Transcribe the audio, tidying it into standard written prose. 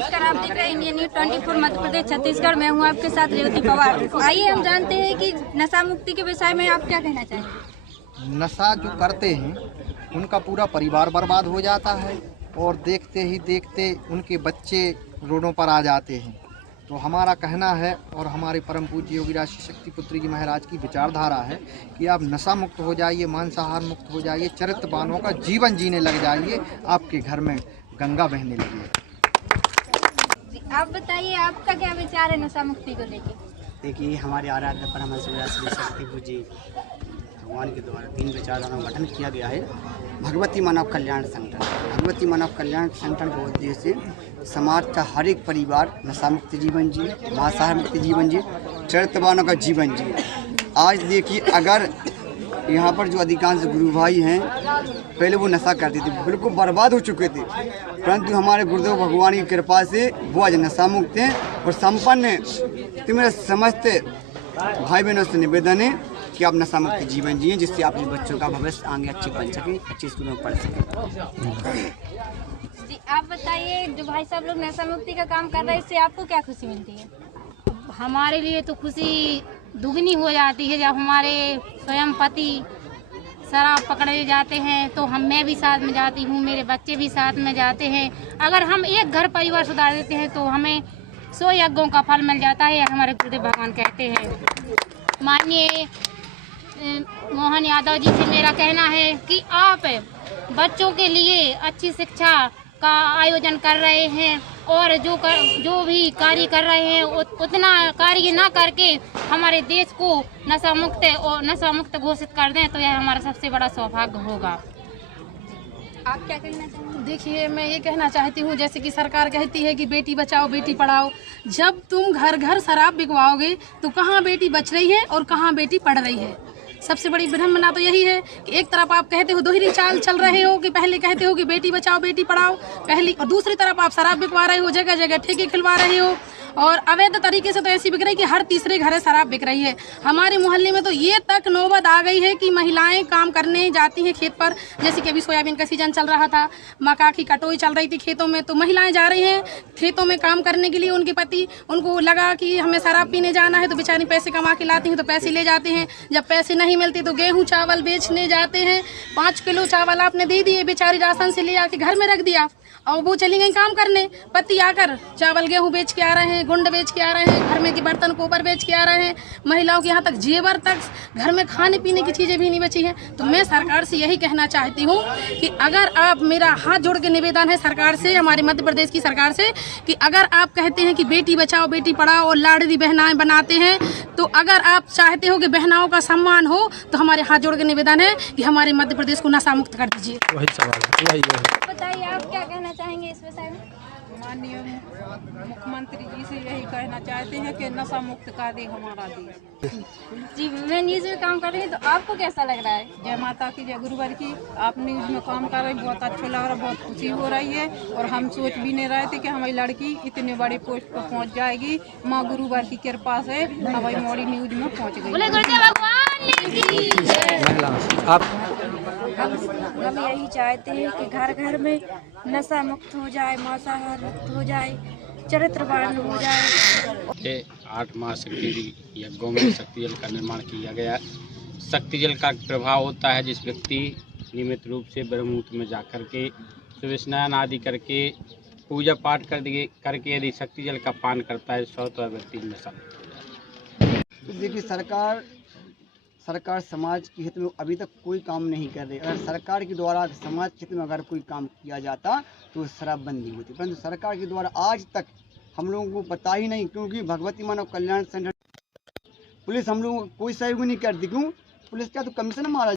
नमस्कार, आप देख रहे हैं इंडियन न्यूज 24 मध्य प्रदेश छत्तीसगढ़। मैं हूं आपके साथ रेवती पवार। आइए हम जानते हैं कि नशा मुक्ति के विषय में आप क्या कहना चाहेंगे। नशा जो करते हैं उनका पूरा परिवार बर्बाद हो जाता है और देखते ही देखते उनके बच्चे रोडों पर आ जाते हैं। तो हमारा कहना है और हमारे परम पूज्य योगी राज शक्ति पुत्री जी महाराज की विचारधारा है कि आप नशा मुक्त हो जाइए, मांसाहार मुक्त हो जाइए, चरित्रवानों का जीवन जीने लग जाइए, आपके घर में गंगा बहने लगी है। आप बताइए, आपका क्या विचार है नशा मुक्ति को लेकर? देखिए, हमारे आराध्य परमहंस श्री शक्ति जी भगवान के द्वारा 3 विचारधाराओं का गठन किया गया है। भगवती मानव कल्याण संगठन। भगवती मानव कल्याण संगठन का उद्देश्य समाज का हर एक परिवार नशा मुक्त जीवन जिए, मांसाहार मुक्त जीवन जिए, चरित्रवानों का जीवन जिए। आज देखिए, अगर यहाँ पर जो अधिकांश गुरु भाई हैं, पहले वो नशा करते थे, बिल्कुल बर्बाद हो चुके थे, परंतु हमारे गुरुदेव भगवान की कृपा से वो आज नशा मुक्त हैं और संपन्न हैं। तो मेरे समस्त भाई बहनों से निवेदन है कि आप नशा मुक्त जीवन जिए, जिससे अपने बच्चों का भविष्य आगे अच्छी बन सके, अच्छे स्कूलों में पढ़ सके। जी, आप बताइए, जो भाई साहब लोग नशा मुक्ति का काम कर रहे हैं, इससे आपको क्या खुशी मिलती है? हमारे लिए तो खुशी दुगनी हो जाती है जब हमारे स्वयं पति शराब पकड़े जाते हैं, तो मैं भी साथ में जाती हूँ, मेरे बच्चे भी साथ में जाते हैं। अगर हम एक घर परिवार सुधार देते हैं तो हमें 100 यज्ञों का फल मिल जाता है, हमारे गुरुदेव भगवान कहते हैं। माननीय मोहन यादव जी से मेरा कहना है कि आप बच्चों के लिए अच्छी शिक्षा का आयोजन कर रहे हैं और जो भी कार्य कर रहे हैं उतना कार्य ना करके हमारे देश को नशा मुक्त घोषित कर दें, तो यह हमारा सबसे बड़ा सौभाग्य होगा। आप क्या कहना चाहेंगे? देखिए, मैं ये कहना चाहती हूँ, जैसे कि सरकार कहती है कि बेटी बचाओ बेटी पढ़ाओ, जब तुम घर घर शराब बिकवाओगे तो कहाँ बेटी बच रही है और कहाँ बेटी पढ़ रही है। सबसे बड़ी विडंबना तो यही है कि एक तरफ आप कहते हो दोहरी चाल चल रहे हो कि पहले कहते हो कि बेटी बचाओ बेटी पढ़ाओ पहली, और दूसरी तरफ आप शराब बिकवा रहे हो, जगह जगह ठेके खिलवा रहे हो, और अवैध तरीके से तो ऐसी बिक रही कि हर तीसरे घर शराब बिक रही है। हमारे मोहल्ले में तो ये तक नौबत आ गई है कि महिलाएं काम करने जाती हैं खेत पर, जैसे कि अभी सोयाबीन का सीजन चल रहा था, मक्का की कटोई चल रही थी खेतों में, तो महिलाएं जा रही हैं खेतों में काम करने के लिए। उनके पति, उनको लगा कि हमें शराब पीने जाना है, तो बेचारी पैसे कमा के लाती हैं, तो पैसे ले जाते हैं। जब पैसे नहीं मिलते तो गेहूँ चावल बेचने जाते हैं। 5 किलो चावल आपने दे दिए, बेचारी राशन से ले आके घर में रख दिया और वो चली गई काम करने। पति आकर चावल गेहूँ बेच के आ रहे हैं, गुंड बेच के आ रहे हैं, घर में के बर्तन कोबर बेच के आ रहे हैं। महिलाओं के यहाँ तक जेवर तक, घर में खाने पीने की चीज़ें भी नहीं बची हैं। तो मैं सरकार से यही कहना चाहती हूँ कि अगर आप, मेरा हाथ जोड़ के निवेदन है सरकार से, हमारे मध्य प्रदेश की सरकार से, कि अगर आप कहते हैं कि बेटी बचाओ बेटी पढ़ाओ और लाडली बहनाएं बनाते हैं, तो अगर आप चाहते हो कि बहनाओं का सम्मान हो, तो हमारे हाथ जोड़ के निवेदन है कि हमारे मध्य प्रदेश को नशा मुक्त कर दीजिए। वही सवाल है। बताइए, आप क्या कहना चाहेंगे इस विषय में? माननीय मुख्यमंत्री जी से यही कहना चाहते हैं कि नशा मुक्त कर दे हमारा देश। जी, मैं न्यूज़ में काम कर रही हूँ, तो आपको कैसा लग रहा है? जय माता की, जय गुरुवर की। आप न्यूज़ में काम कर रहे हैं, बहुत अच्छा लग रहा है, बहुत खुशी हो रही है। और हम सोच भी नहीं रहे थे कि हमारी लड़की इतने बड़े पोस्ट पर पहुँच जाएगी। माँ गुरुवर की कृपा से हमारी मोड़ी न्यूज़ में पहुँच गई। हम यही चाहते हैं कि घर घर में नशा मुक्त हो जाए, मांसाहार मुक्त हो जाए, चरित्रवान हो जाए। 8 माह शक्ति यज्ञों में शक्ति जल का निर्माण किया गया। शक्ति जल का प्रभाव होता है, जिस व्यक्ति नियमित रूप से ब्रह्ममुहूर्त में जाकर के सुबह स्नान आदि करके पूजा पाठ करके यदि शक्ति जल का पान करता है, 100 व्यक्ति नशा मुक्त हो जाए। तो देखिए, सरकार समाज के हित में अभी तक कोई काम नहीं कर रही। अगर सरकार के द्वारा समाज के हित में अगर कोई काम किया जाता तो शराबबंदी होती, परंतु सरकार के द्वारा आज तक हम लोगों को पता ही नहीं, क्योंकि भगवती मानव कल्याण संगठन पुलिस हम लोगों को कोई सहयोग नहीं करती। क्यों? पुलिस का तो कमीशन मारा